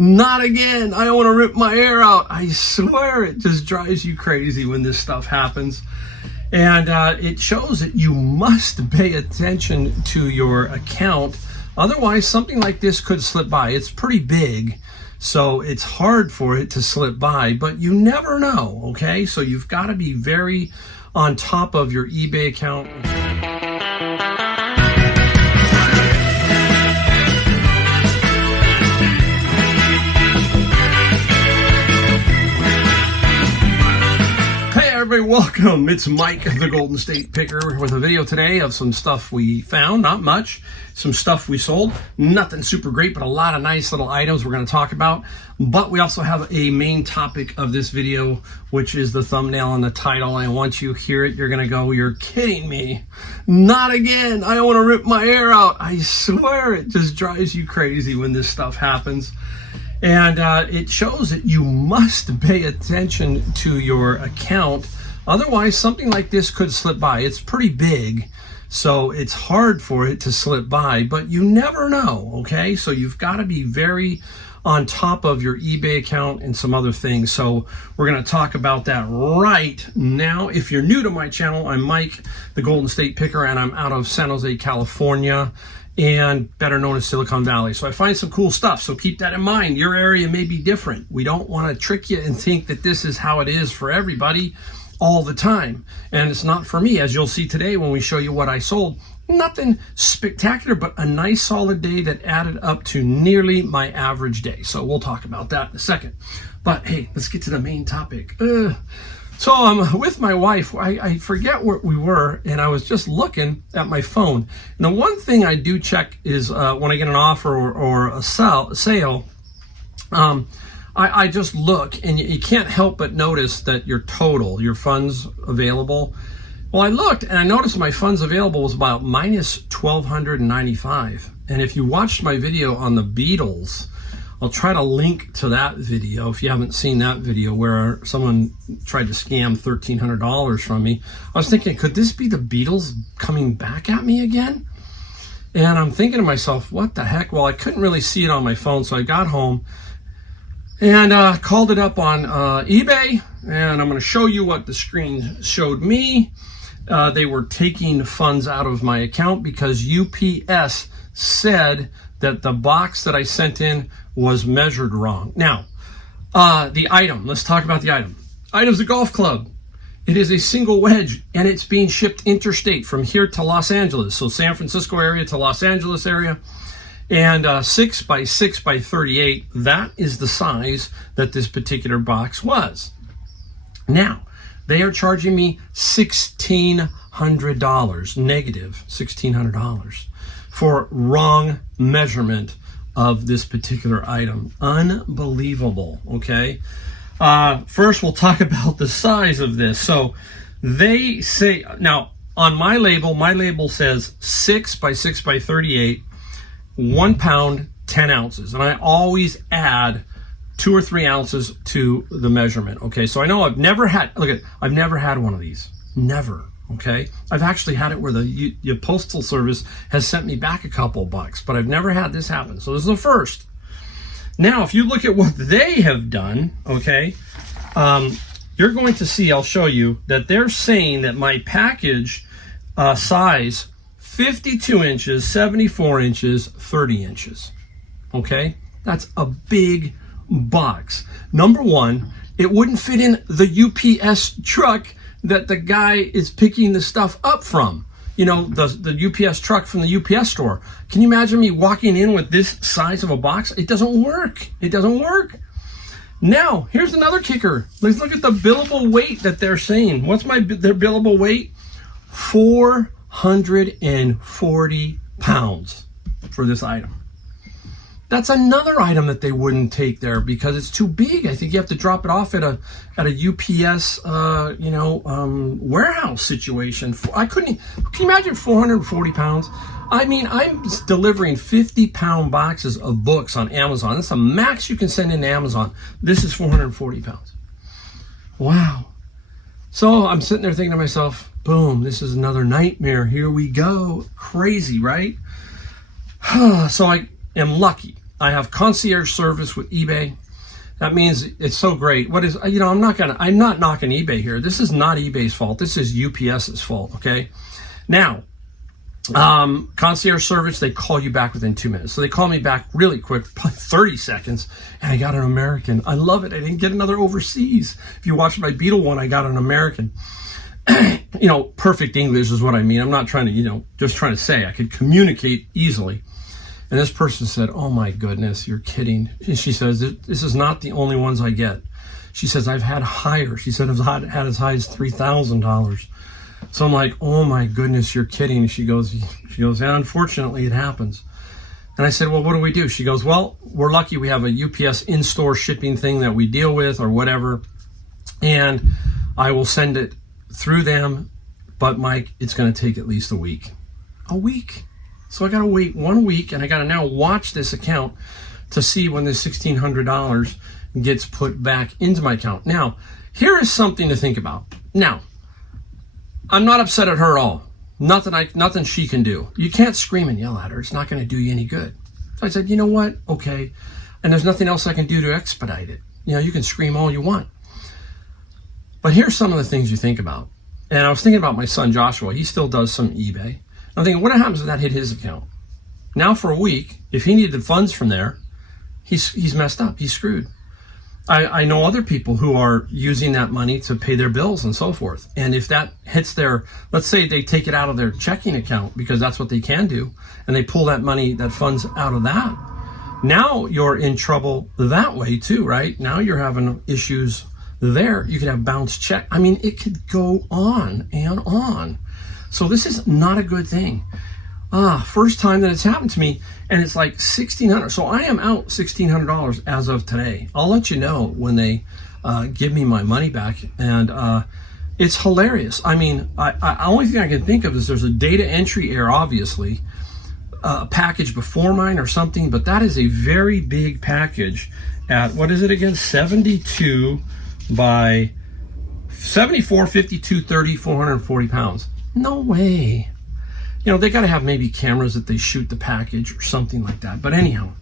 Not again. I want to rip my hair out. I swear it just drives you crazy when this stuff happens. And it shows that you must pay attention to your account. Otherwise, something like this could slip by. It's pretty big, so it's hard for it to slip by, but you never know, okay? So you've got to be very on top of your eBay account. Everybody, welcome. It's Mike, the Golden State Picker, with a video today of some stuff we found. Not much. Some stuff we sold. Nothing super great, but a lot of nice little items we're going to talk about. But we also have a main topic of this video, which is the thumbnail and the title. And once you hear it, you're going to go, "You're kidding me. Not again. I want to rip my hair out." I swear it just drives you crazy when this stuff happens. And it shows that you must pay attention to your account. Otherwise, something like this could slip by. It's pretty big, so it's hard for it to slip by, but you never know, okay? So you've got to be very on top of your eBay account and some other things. So we're going to talk about that right now. If you're new to my channel, I'm Mike, the Golden State Picker, and I'm out of San Jose, California, and better known as Silicon Valley. So I find some cool stuff, so keep that in mind. Your area may be different. We don't want to trick you and think that this is how it is for everybody all the time. And it's not for me, as you'll see today when we show you what I sold. Nothing spectacular, but a nice solid day that added up to nearly my average day. So we'll talk about that in a second. But hey, let's get to the main topic. So I'm with my wife. I forget where we were, and I was just looking at my phone. And the one thing I do check is when I get an offer or a sale, I just look, and you can't help but notice that your total, your funds available. Well, I looked, and I noticed my funds available was about minus $1,295. And if you watched my video on the Beatles, I'll try to link to that video if you haven't seen that video where someone tried to scam $1,300 from me. I was thinking, could this be the Beatles coming back at me again? And I'm thinking to myself, what the heck? Well, I couldn't really see it on my phone, so I got home and called it up on eBay, and I'm going to show you what the screen showed me. They were taking funds out of my account because UPS said that the box that I sent in was measured wrong. Now, the item, let's talk about the item. Item's a golf club. It is a single wedge, and it's being shipped interstate from here to Los Angeles. So San Francisco area to Los Angeles area. And 6 by 6 by 38, that is the size that this particular box was. Now, they are charging me $1,600, negative $1,600, for wrong measurement of this particular item. Unbelievable, okay? First, we'll talk about the size of this. So they say, now on my label says 6 by 6 by 38, 1 pound, 10 ounces. And I always add 2 or 3 ounces to the measurement. Okay, so I know I've never had one of these. Never. Okay, I've actually had it where the postal service has sent me back a couple bucks, but I've never had this happen. So this is the first. Now, if you look at what they have done, okay, you're going to see, I'll show you, that they're saying that my package size, 52 inches, 74 inches, 30 inches. Okay, that's a big box. Number one, it wouldn't fit in the UPS truck that the guy is picking the stuff up from. You know, the UPS truck from the UPS store. Can you imagine me walking in with this size of a box? It doesn't work. It doesn't work. Now, here's another kicker. Let's look at the billable weight that they're saying. What's their billable weight? 440 pounds for this item. That's another item that they wouldn't take there because it's too big. I think you have to drop it off at a UPS, warehouse situation. Can you imagine 440 pounds? I mean, I'm delivering 50-pound boxes of books on Amazon. That's the max you can send into Amazon. This is 440 pounds. Wow. So I'm sitting there thinking to myself, boom, this is another nightmare. Here we go. Crazy, right? So I am lucky. I have concierge service with eBay. That means it's so great. What is, I'm not knocking eBay here. This is not eBay's fault. This is UPS's fault, okay? Now, concierge service, they call you back within 2 minutes. So they call me back really quick, probably 30 seconds, and I got an American. I love it. I didn't get another overseas. If you watch my Beetle one, I got an American. Perfect English is what I mean. I'm not trying to, just trying to say I could communicate easily. And this person said, "Oh my goodness, you're kidding." And she says, "This is not the only ones I get." She says, "I've had higher." She said, "I've had as high as $3,000. So I'm like, "Oh my goodness, you're kidding." She goes, "Yeah, unfortunately it happens." And I said, "Well, what do we do?" She goes, "Well, we're lucky we have a UPS in-store shipping thing that we deal with or whatever. And I will send it through them. But Mike, it's going to take at least a week." A week. So I got to wait 1 week, and I got to now watch this account to see when this $1,600 gets put back into my account. Now, here is something to think about. Now, I'm not upset at her at all. Nothing she can do. You can't scream and yell at her. It's not going to do you any good. So I said, "You know what? Okay. And there's nothing else I can do to expedite it. You can scream all you want." But here's some of the things you think about. And I was thinking about my son, Joshua. He still does some eBay. I'm thinking, what happens if that hit his account? Now for a week, if he needed funds from there, he's messed up. He's screwed. I know other people who are using that money to pay their bills and so forth. And if that hits their, let's say they take it out of their checking account because that's what they can do, and they pull that money, that funds out of that, now you're in trouble that way too, right? Now you're having issues there. You could have bounced check. I mean, it could go on and on. So this is not a good thing. First time that it's happened to me, and it's like $1,600. So I am out $1,600 as of today. I'll let you know when they give me my money back, and it's hilarious. I mean, the only thing I can think of is there's a data entry error, obviously, a package before mine or something, but that is a very big package at, what is it again? 72 by 74, 52, 30, 440 pounds. No way. They got to have maybe cameras that they shoot the package or something like that. But anyhow,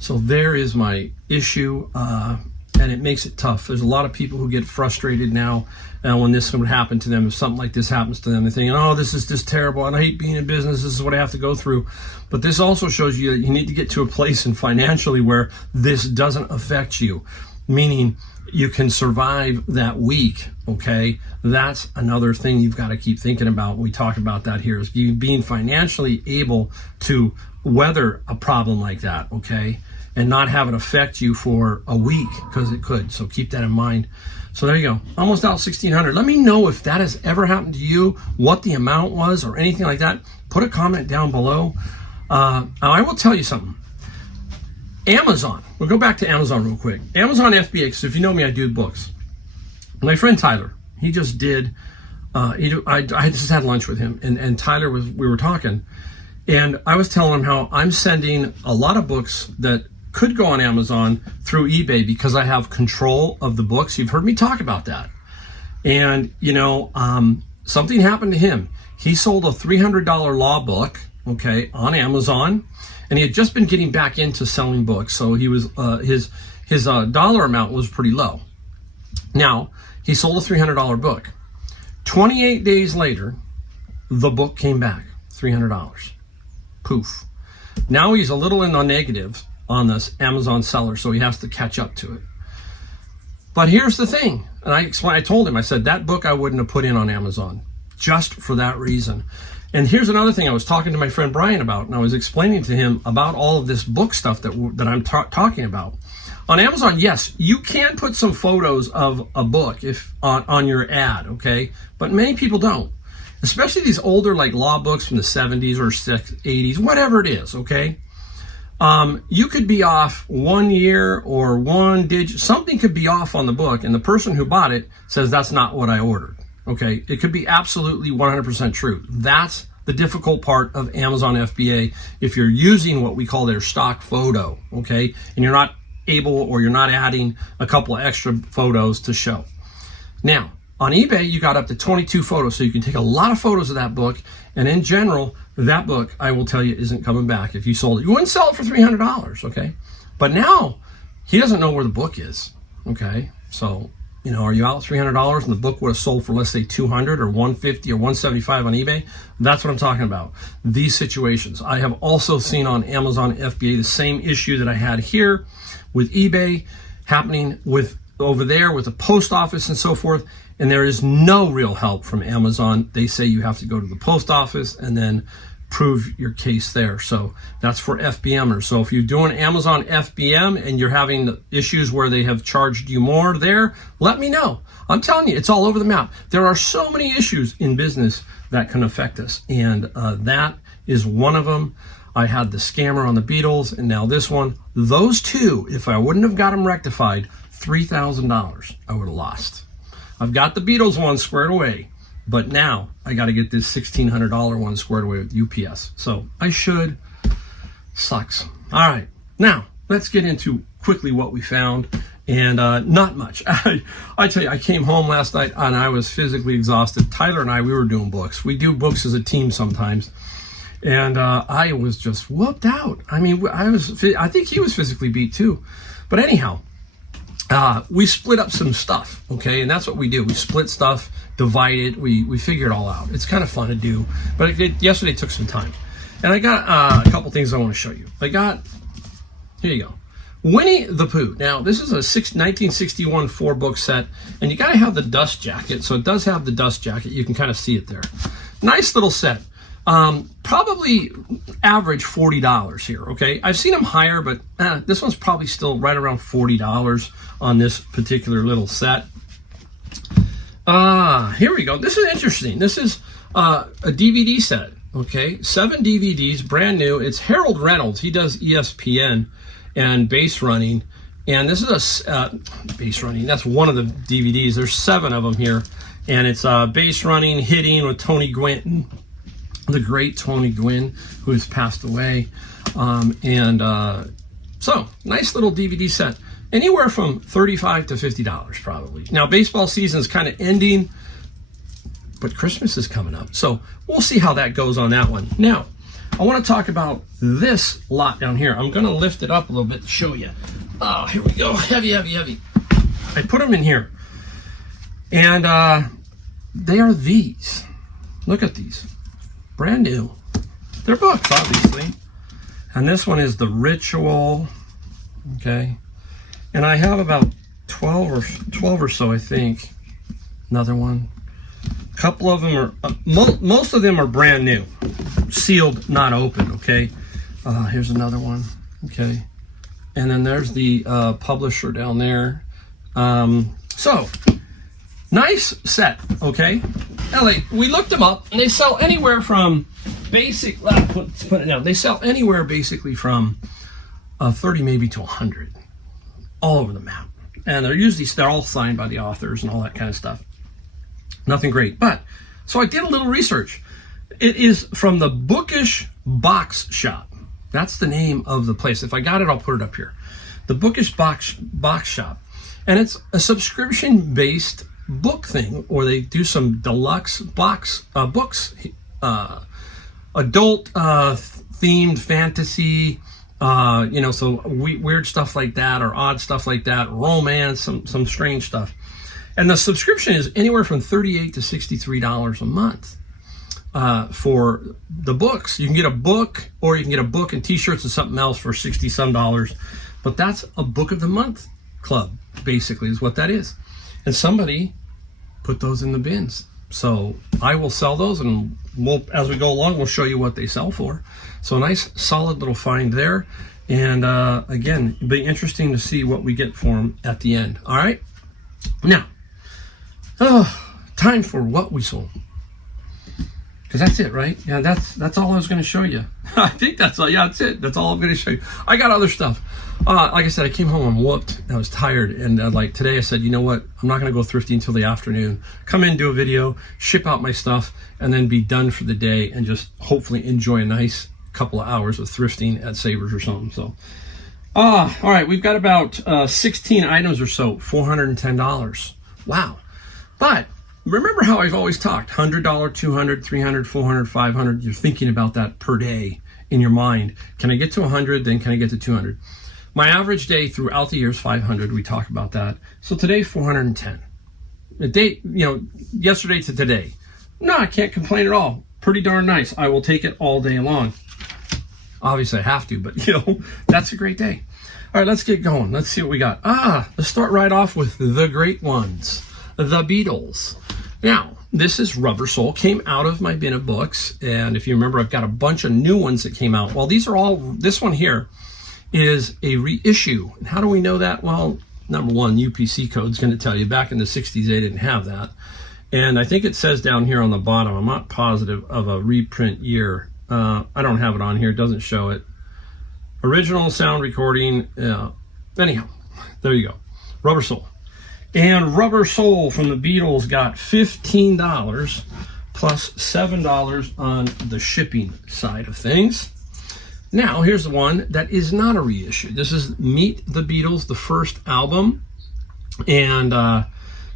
so there is my issue, and it makes it tough. There's a lot of people who get frustrated now when this would happen to them. If something like this happens to them, they're thinking, "Oh, this is just terrible. I hate being in business. This is what I have to go through." But this also shows you that you need to get to a place and financially where this doesn't affect you, meaning you can survive that week, okay? That's another thing you've got to keep thinking about. We talk about that here, is you being financially able to weather a problem like that, okay? And not have it affect you for a week, because it could. So keep that in mind. So there you go. Almost out $1,600. Let me know if that has ever happened to you, what the amount was or anything like that. Put a comment down below. I will tell you something. Amazon. We'll go back to Amazon real quick. Amazon FBA, because if you know me, I do books. My friend Tyler, he just did, I just had lunch with him, and Tyler we were talking, and I was telling him how I'm sending a lot of books that could go on Amazon through eBay because I have control of the books. You've heard me talk about that. And, something happened to him. He sold a $300 law book, okay, on Amazon. And he had just been getting back into selling books, so he was his dollar amount was pretty low. Now, he sold a $300 book. 28 days later, the book came back, $300. Poof. Now he's a little in the negative on this Amazon seller, so he has to catch up to it. But here's the thing, and I told him, I said, that book I wouldn't have put in on Amazon, just for that reason. And here's another thing I was talking to my friend Brian about, and I was explaining to him about all of this book stuff that I'm talking about. On Amazon, yes, you can put some photos of a book if on your ad, okay? But many people don't, especially these older like law books from the 70s or 80s, whatever it is, okay? You could be off 1 year or one digit. Something could be off on the book, and the person who bought it says that's not what I ordered. Okay, it could be absolutely 100% true. That's the difficult part of Amazon FBA if you're using what we call their stock photo, okay? And you're not able, or you're not adding a couple of extra photos to show. Now, on eBay, you got up to 22 photos, so you can take a lot of photos of that book, and in general, that book, I will tell you, isn't coming back if you sold it. You wouldn't sell it for $300, okay? But now he doesn't know where the book is. Okay, so are you out $300 and the book would have sold for, let's say, $200 or $150 or $175 on eBay? That's what I'm talking about. These situations. I have also seen on Amazon FBA the same issue that I had here with eBay happening with over there with the post office and so forth. And there is no real help from Amazon. They say you have to go to the post office and then prove your case there. So that's for FBMers. So if you're doing Amazon FBM and you're having issues where they have charged you more there, let me know. I'm telling you, it's all over the map. There are so many issues in business that can affect us. And that is one of them. I had the scammer on the Beatles and now this one. Those two, if I wouldn't have got them rectified, $3,000 I would have lost. I've got the Beatles one squared away. But now I got to get this $1,600 one squared away with UPS. So I should. Sucks. All right. Now let's get into quickly what we found. And not much. I tell you, I came home last night and I was physically exhausted. Tyler and I, we were doing books. We do books as a team sometimes. And I was just whooped out. I mean, I think he was physically beat too. But anyhow, we split up some stuff. Okay. And that's what we do. We split stuff. Divide it. We figure it all out. It's kind of fun to do, but yesterday took some time. And I got a couple things I want to show you. Here you go, Winnie the Pooh. Now this is a 1961 4-book set, and you got to have the dust jacket. So it does have the dust jacket. You can kind of see it there. Nice little set. Probably average $40 here. Okay, I've seen them higher, but this one's probably still right around $40 on this particular little set. Here we go. This is interesting. This is a DVD set. Okay, 7 DVDs, brand new. It's Harold Reynolds. He does ESPN and base running. And this is a base running. That's one of the DVDs. There's 7 of them here. And it's base running, hitting with Tony Gwynn, the great Tony Gwynn, who has passed away. So nice little DVD set. Anywhere from $35 to $50 probably. Now baseball season is kind of ending, but Christmas is coming up. So we'll see how that goes on that one. Now, I want to talk about this lot down here. I'm going to lift it up a little bit to show you. Oh, here we go. Heavy, heavy, heavy. I put them in here. And they are these. Look at these. Brand new. They're books, obviously. And this one is The Ritual. Okay. And I have about 12 or so, I think. Another one. A couple of them are, most of them are brand new. Sealed, not open, okay? Here's another one, okay? And then there's the publisher down there. So, nice set, okay? LA, we looked them up, and they sell anywhere from basic, let's put it down. They sell anywhere basically from 30 maybe to 100. All over the map. And they're all signed by the authors and all that kind of stuff. Nothing great. But, so I did a little research. It is from the Bookish Box Shop. That's the name of the place. If I got it, I'll put it up here. The Bookish Box Shop. And it's a subscription-based book thing, or they do some deluxe books, adult themed fantasy, so weird stuff like that, or odd stuff like that, romance, some strange stuff. And the subscription is anywhere from $38 to $63 a month for the books. You can get a book, or you can get a book and t-shirts and something else for $60-some. But that's a book of the month club, basically, is what that is. And somebody put those in the bins. So I will sell those, and as we go along, we'll show you what they sell for. So a nice, solid little find there. And again, it'll be interesting to see what we get for them at the end. All right? Now, time for what we sold. Because that's it, right? Yeah, that's all I was going to show you. I think that's all. Yeah, that's it. That's all I'm going to show you. I got other stuff. Like I said, I came home, I'm whooped. I was tired. And today I said, you know what? I'm not going to go thrifting until the afternoon. Come in, do a video, ship out my stuff, and then be done for the day and just hopefully enjoy a nice couple of hours of thrifting at Savers or something. So, all right. We've got about 16 items or so, $410. Wow. But remember how I've always talked, $100, $200, $300, $400, $500. You're thinking about that per day in your mind. Can I get to 100? Then can I get to 200? My average day throughout the year is 500. We talk about that. So today, 410. The day, yesterday to today. No, I can't complain at all. Pretty darn nice. I will take it all day long. Obviously, I have to, but that's a great day. All right, let's get going. Let's see what we got. Let's start right off with the great ones, the Beatles. Now, this is Rubber Soul. Came out of my bin of books, and if you remember, I've got a bunch of new ones that came out. Well, these are all. This one here is a reissue. And how do we know that? Well, number one, UPC code is going to tell you. Back in the 60s, they didn't have that. And I think it says down here on the bottom, I'm not positive of a reprint year. I don't have it on here. It doesn't show it. Original sound recording. Anyhow, there you go. Rubber Soul. And Rubber Soul from the Beatles got $15 plus $7 on the shipping side of things. Now, here's the one that is not a reissue. This is Meet the Beatles, the first album. And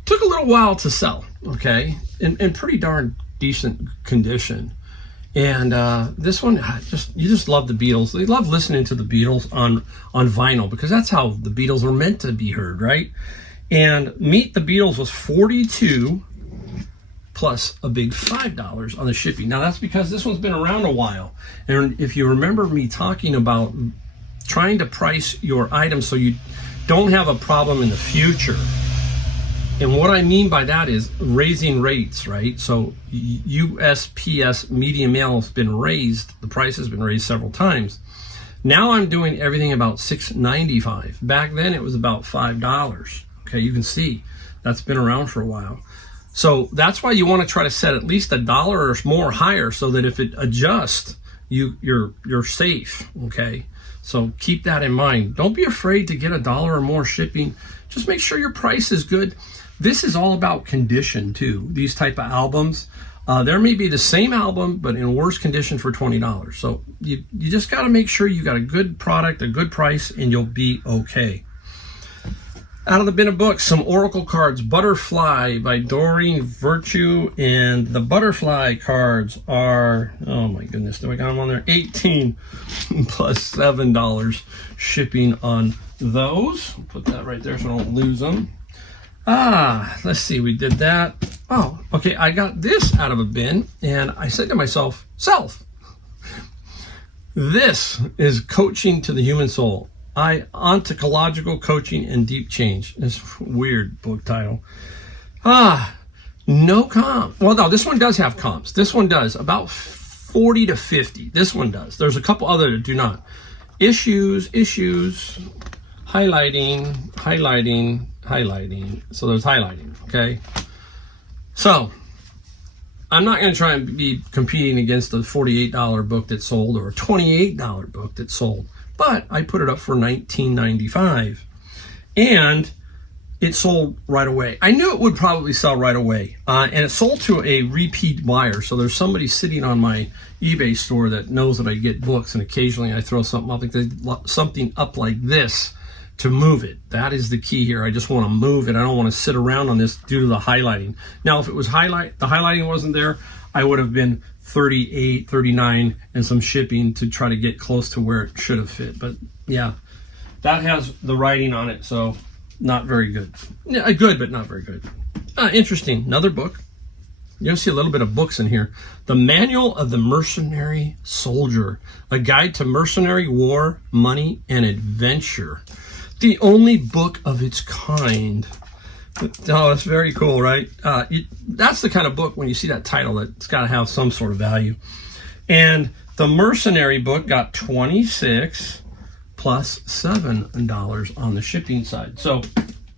took a little while to sell, okay? In pretty darn decent condition. And this one, you just love the Beatles. They love listening to the Beatles on vinyl because that's how the Beatles are meant to be heard, right? And Meet the Beatles was $42 plus a big $5 on the shipping. Now that's because this one's been around a while. And if you remember me talking about trying to price your items so you don't have a problem in the future. And what I mean by that is raising rates, right? So USPS medium mail has been raised. The price has been raised several times. Now I'm doing everything about $6.95. Back then it was about $5. Okay, you can see that's been around for a while. So that's why you want to try to set at least $1 or more higher so that if it adjusts, you're safe, okay? So keep that in mind. Don't be afraid to get $1 or more shipping. Just make sure your price is good. This is all about condition too. These type of albums, there may be the same album, but in worse condition for $20. So you just got to make sure you got a good product, a good price, and you'll be okay. Out of the bin of books, some Oracle cards. Butterfly by Doreen Virtue. And the Butterfly cards are, oh my goodness, do I got them on there? $18 plus $7 shipping on those. Put that right there so I don't lose them. Let's see, we did that. Oh, okay, I got this out of a bin, and I said to myself, this is Coaching to the Human Soul. Ontological Coaching and Deep Change. This weird book title. No comp. Well, no, this one does have comps. This one does, about 40 to 50. This one does. There's a couple other that do not. Issues, highlighting. So there's highlighting, okay? So I'm not going to try and be competing against a $48 book that sold or a $28 book that sold, but I put it up for $19.95 and it sold right away. I knew it would probably sell right away, and it sold to a repeat buyer. So there's somebody sitting on my eBay store that knows that I get books, and occasionally I throw something up like this to move it. That is the key here. I just want to move it. I don't want to sit around on this due to the highlighting. Now, if it was the highlighting wasn't there, I would have been 38, 39, and some shipping to try to get close to where it should have fit. But yeah, that has the writing on it, so not very good. Yeah, good, but not very good. Interesting. Another book. You'll see a little bit of books in here. The Manual of the Mercenary Soldier, a guide to mercenary war, money, and adventure. The only book of its kind. Oh, it's very cool, right? That's the kind of book, when you see that title, it's got to have some sort of value. And the Mercenary book got $26 plus $7 on the shipping side. So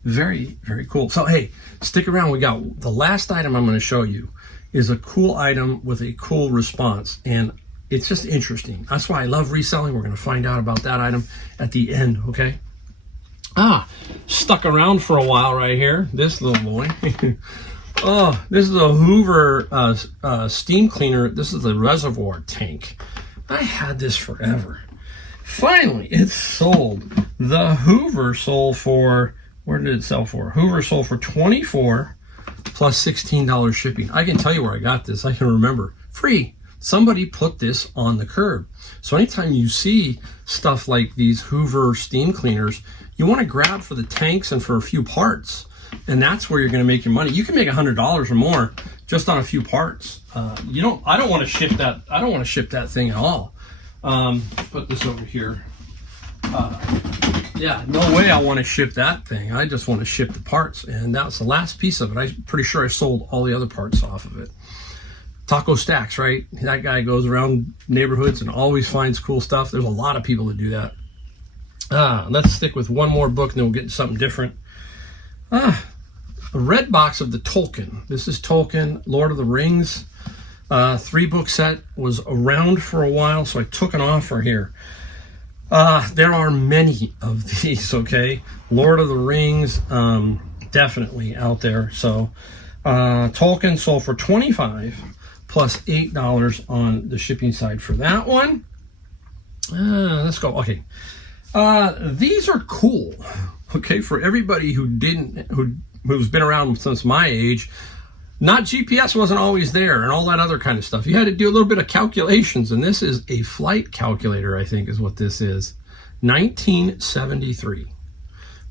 very, very cool. So hey, stick around. We got the last item I'm going to show you is a cool item with a cool response. And it's just interesting. That's why I love reselling. We're going to find out about that item at the end, okay? Stuck around for a while right here. This little boy. Oh, this is a Hoover steam cleaner. This is the reservoir tank. I had this forever. Finally, it's sold. The Hoover sold for, where did it sell for? Hoover sold for $24 plus $16 shipping. I can tell you where I got this. I can remember. Free. Somebody put this on the curb. So anytime you see stuff like these Hoover steam cleaners, you want to grab for the tanks and for a few parts. And that's where you're going to make your money. You can make $100 or more just on a few parts. I don't want to ship that. I don't want to ship that thing at all. Put this over here. Yeah, no way I want to ship that thing. I just want to ship the parts. And that's the last piece of it. I'm pretty sure I sold all the other parts off of it. Taco Stacks, right? That guy goes around neighborhoods and always finds cool stuff. There's a lot of people that do that. Let's stick with one more book and then we'll get into something different. A red box of the Tolkien. This is Tolkien, Lord of the Rings. 3-book set, was around for a while, so I took an offer here. There are many of these, okay? Lord of the Rings, definitely out there. So Tolkien sold for $25 plus $8 on the shipping side for that one. Let's go. Okay. These are cool. Okay, for everybody who's been around since my age, not GPS wasn't always there and all that other kind of stuff. You had to do a little bit of calculations, and this is a flight calculator, I think is what this is. 1973.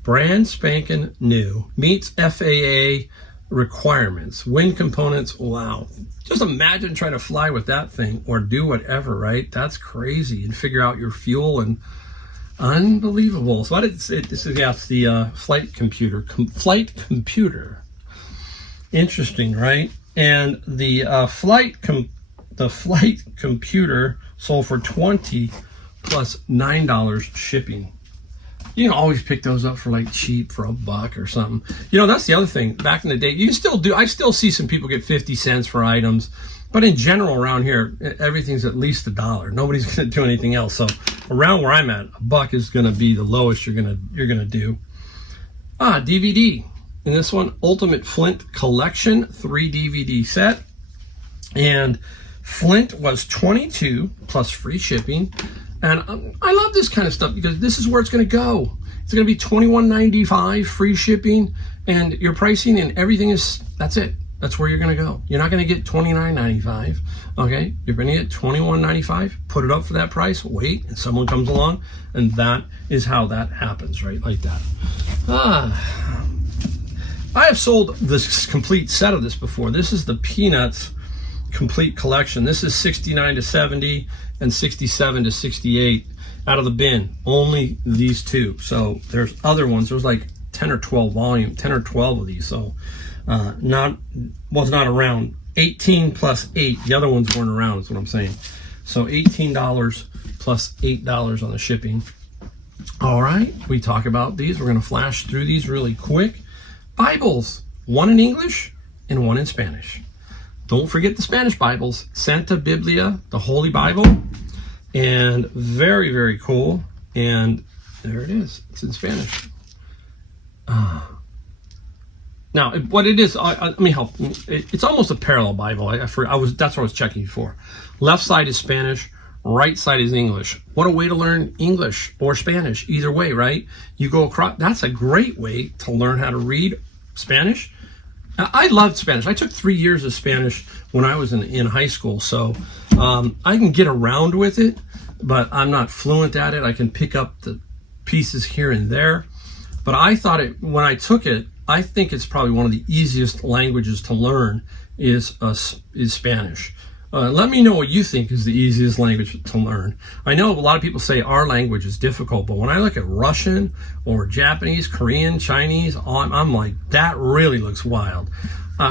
Brand spanking new. Meets FAA requirements. Wind components, wow. Just imagine trying to fly with that thing or do whatever, right? That's crazy. And figure out your fuel and unbelievable. So it's the flight computer. Flight computer. Interesting, right? And the flight computer sold for $20 plus $9 shipping. You can always pick those up for like cheap, for $1 or something. That's the other thing. Back in the day, I still see some people get 50 cents for items, but in general around here, everything's at least $1. Nobody's going to do anything else. So around where I'm at, $1 is going to be the lowest you're going to do. DVD. In this one, Ultimate Flint Collection 3 DVD set. And Flint was $22 plus free shipping. And I love this kind of stuff because this is where it's going to go. It's going to be $21.95 free shipping, and your pricing and everything that's it. That's where you're going to go. You're not going to get $29.95. Okay, you're going to get $21.95. Put it up for that price. Wait, and someone comes along, and that is how that happens, right? Like that. I have sold this complete set of this before. This is the Peanuts complete collection. This is 69 to 70 and 67 to 68 out of the bin. Only these two. So there's other ones. There's like 10 or 12 of these. So was not around. 18 plus 8. The other ones weren't around is what I'm saying. So $18 plus $8 on the shipping. All right, we talk about these. We're going to flash through these really quick. Bibles, one in English and one in Spanish. Don't forget the Spanish Bibles. Santa Biblia, the Holy Bible, and very, very cool. And there it is. It's in Spanish. Now, what it is, let me help. It's almost a parallel Bible. That's what I was checking for. Left side is Spanish. Right side is English. What a way to learn English or Spanish. Either way, right? You go across. That's a great way to learn how to read Spanish. I loved Spanish. I took 3 years of Spanish when I was in high school. So I can get around with it, but I'm not fluent at it. I can pick up the pieces here and there. But I thought when I took it, I think it's probably one of the easiest languages to learn is Spanish. Let me know what you think is the easiest language to learn. I know a lot of people say our language is difficult, but when I look at Russian or Japanese, Korean, Chinese, I'm like, that really looks wild.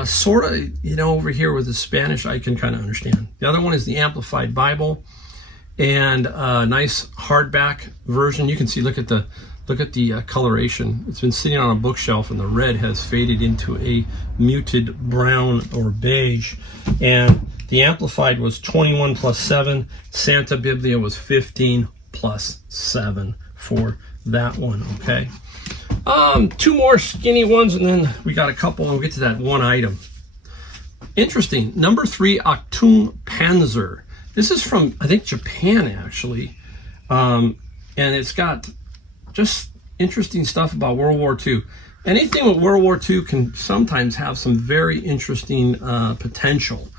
Sort of, over here with the Spanish, I can kind of understand. The other one is the Amplified Bible, and a nice hardback version. You can see, look at the coloration. It's been sitting on a bookshelf, and the red has faded into a muted brown or beige. And the Amplified was 21 plus 7. Santa Biblia was 15 plus 7 for that one, okay? 2 more skinny ones, and then we got a couple, and we'll get to that one item. Interesting. Number 3, Achtung Panzer. This is from, I think, Japan, actually. And it's got just interesting stuff about World War II. Anything with World War II can sometimes have some very interesting potential.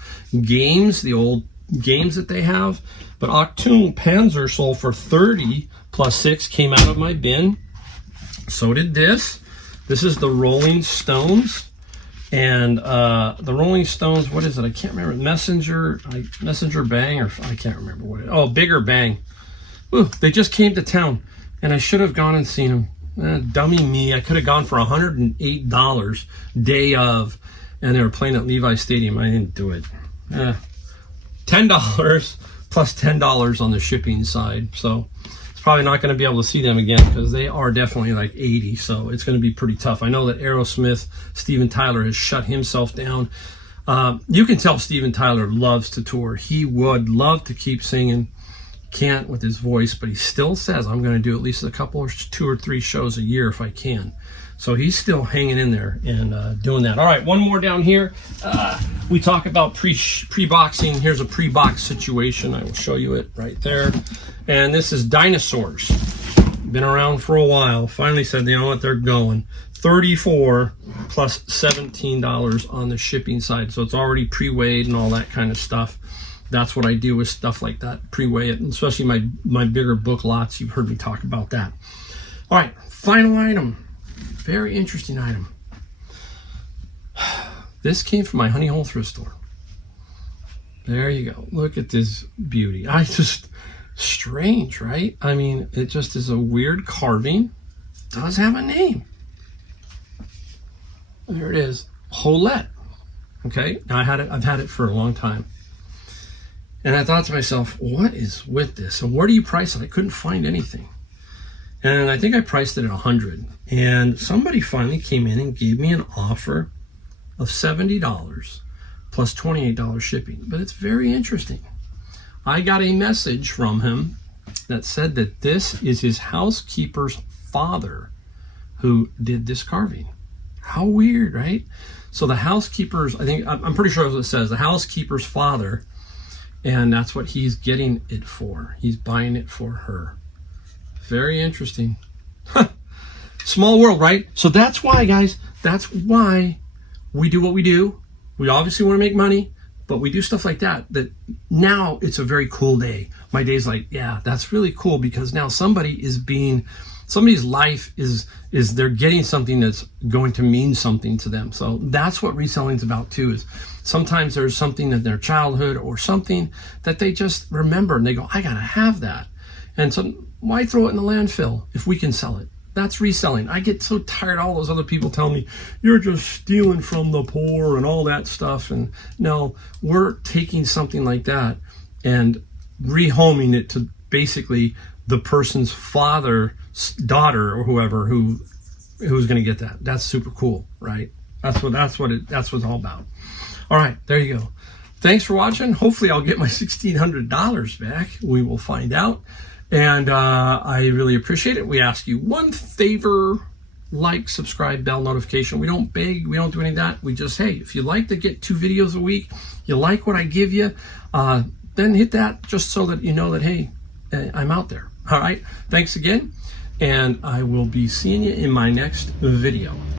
Games, the old games that they have. But Achtung Panzer sold for 30 plus 6, came out of my bin. So did this. This is the Rolling Stones. And the Rolling Stones, what is it? I can't remember. Messenger Bang, or I can't remember what it is. Oh, Bigger Bang. Ooh, they just came to town, and I should have gone and seen them. Dummy me. I could have gone for $108 day of, and they were playing at Levi Stadium. I didn't do it. $10 plus $10 on the shipping side. So it's probably not going to be able to see them again because they are definitely like 80. So it's going to be pretty tough. I know that Aerosmith, Steven Tyler has shut himself down. You can tell Steven Tyler loves to tour. He would love to keep singing. Can't with his voice, but he still says, I'm going to do at least a couple or 2 or 3 shows a year if I can. So he's still hanging in there and doing that. All right, one more down here. We talk about pre-boxing. Here's a pre-box situation. I will show you it right there. And this is dinosaurs. Been around for a while. Finally said, you know what, they're going. $34 plus $17 on the shipping side. So it's already pre-weighed and all that kind of stuff. That's what I do with stuff like that, pre-weigh it, especially my bigger book lots. You've heard me talk about that. All right, final item. Very interesting item. This came from my Honey Hole thrift store. There you go. Look at this beauty. Strange, right? I mean, it just is a weird carving. Does have a name. There it is. Holette. Okay, now I've had it for a long time. And I thought to myself, what is with this? And where do you price it? I couldn't find anything. And I think I priced it at $100. And somebody finally came in and gave me an offer of $70 plus $28 shipping. But it's very interesting. I got a message from him that said that this is his housekeeper's father who did this carving. How weird, right? So the housekeeper's, I'm pretty sure that's what it says, the housekeeper's father. And that's what he's getting it for. He's buying it for her. Very interesting. Small world, right? So that's why, guys, that's why we do what we do. We obviously want to make money, but we do stuff like that now it's a very cool day. My day's like, yeah, that's really cool because now somebody's life is they're getting something that's going to mean something to them. So that's what reselling is about too, is sometimes there's something in their childhood or something that they just remember and they go, I gotta have that. And so why throw it in the landfill if we can sell it? That's reselling. I get so tired of all those other people telling me, you're just stealing from the poor and all that stuff. And no, we're taking something like that and rehoming it to basically the person's father, daughter, or whoever who's going to get that. That's super cool, right? That's what it's all about. All right, there you go. Thanks for watching. Hopefully I'll get my $1,600 back. We will find out. And I really appreciate it. We ask you one favor: like, subscribe, bell notification. We don't beg, we don't do any of that. We just, hey, if you like to get 2 videos a week, you like what I give you, then hit that just so that you know that, hey, I'm out there. All right, thanks again, and I will be seeing you in my next video.